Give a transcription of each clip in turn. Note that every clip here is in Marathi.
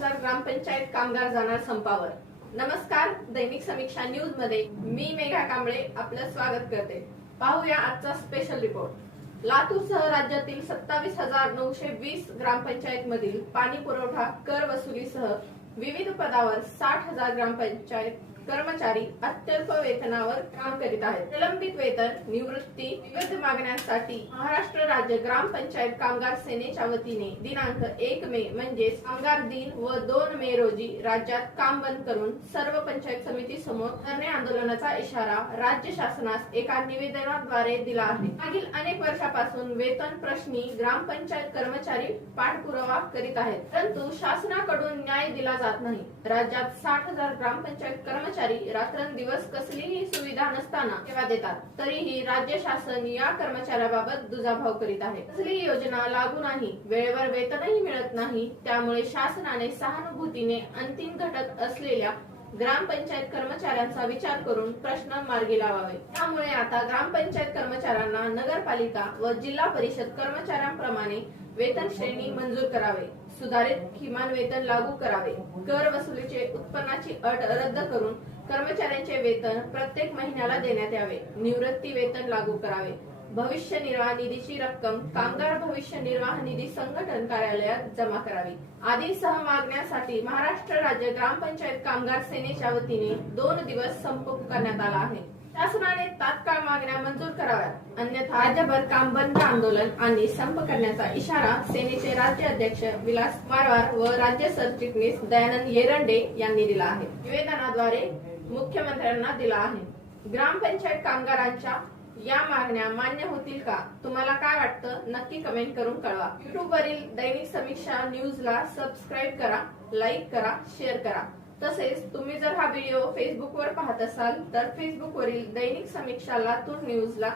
हजार ग्रामपंचायत कामगार जाणार संपावर. नमस्कार दैनिक समीक्षा न्यूजमध्ये मी मेघा कांबळे आपलं स्वागत करते. पाहूया आजचा स्पेशल रिपोर्ट लातूरसह राज्यातील सत्तावीस हजार नऊशे वीस ग्रामपंचायत मधील पाणी पुरवठा कर वसुलीसह विविध पदावर साठ हजार ग्रामपंचायत कर्मचारी अत्यल्प वेतनावर काम करीत आहेत. प्रलंबित वेतन निवृत्ती विविध मागण्यांसाठी महाराष्ट्र राज्य ग्रामपंचायत कामगार सेनेच्या वतीने दिनांक एक मे म्हणजेच कामगार दिन व दोन मे रोजी राज्यात काम बंद करून सर्व पंचायत समिती समोर धरणे आंदोलनाचा इशारा राज्य शासनास एका निवेदनाद्वारे दिला आहे. मागील अनेक वर्षापासून वेतन प्रश्नी ग्रामपंचायत कर्मचारी पाठपुरावा करीत आहेत. परंतु शासनाकडून न्याय दिला जात नाही. राज्यात साठ हजार ग्रामपंचायत कर्मचारी कर्मचारी रात्रंदिवस कसलीही सुविधा नसताना सेवा देतात. तरीही राज्य शासन या कर्मचाऱ्याबाबत दुजाभाव करीत आहे. कसली योजना लागू नाही वेळेवर वेतनही मिळत नाही त्यामुळे शासनाने सहानुभूतीने अंतिम घटक असलेल्या ग्रामपंचायत कर्मचाऱ्यांचा विचार करून प्रश्न मार्गी लावावे. त्यामुळे आता ग्रामपंचायत कर्मचाऱ्यांना नगरपालिका व जिल्हा परिषद कर्मचाऱ्यांप्रमाणे वेतन श्रेणी मंजूर करावे. सुधारित किमान वेतन लागू करावे. कर वसुलीचे उत्पन्नाची अट रद्द करून कर्मचाऱ्यांचे वेतन प्रत्येक महिन्याला देण्यात यावे. निवृत्ती वेतन लागू करावे. भविष्य निर्वाह निधीची रक्कम कामगार भविष्य निर्वाह निधी संघटन कार्यालयात जमा करावी. आदी सह मागण्यासाठी महाराष्ट्र राज्य ग्रामपंचायत कामगार सेनेच्या वतीने दोन दिवस संप करण्यात आला आहे. शासनाने तात्काळ मागण्या मंजूर कराव्यात. अन्यथा राज्यभर काम बंद आंदोलन आणि संप करण्याचा इशारा सेनेचे राज्य अध्यक्ष विलास मारवार व राज्य सरचिटणीस दयानंद येरंडे यांनी दिला आहे. निवेदनाद्वारे मुख्यमंत्र्यांना दिला आहे. ग्रामपंचायत कामगारांच्या या मागण्या मान्य होतील का? तुम्हाला काय वाटतं? नक्की कमेंट करून कळवा. युट्यूब वरील दैनिक समीक्षा न्यूजला सबस्क्राईब करा लाईक करा शेअर करा. तसेच तुम्ही जर हा व्हिडिओ फेसबुक वर पाहत असाल तर फेसबुक वरील दैनिक समीक्षा लातूर न्यूजला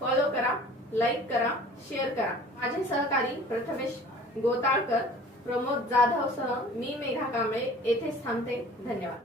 फॉलो करा लाईक करा शेअर करा. माझे सहकारी प्रथमेश गोताळकर प्रमोद जाधव सह मी मेघा कांबळे येथेच थांबते. धन्यवाद.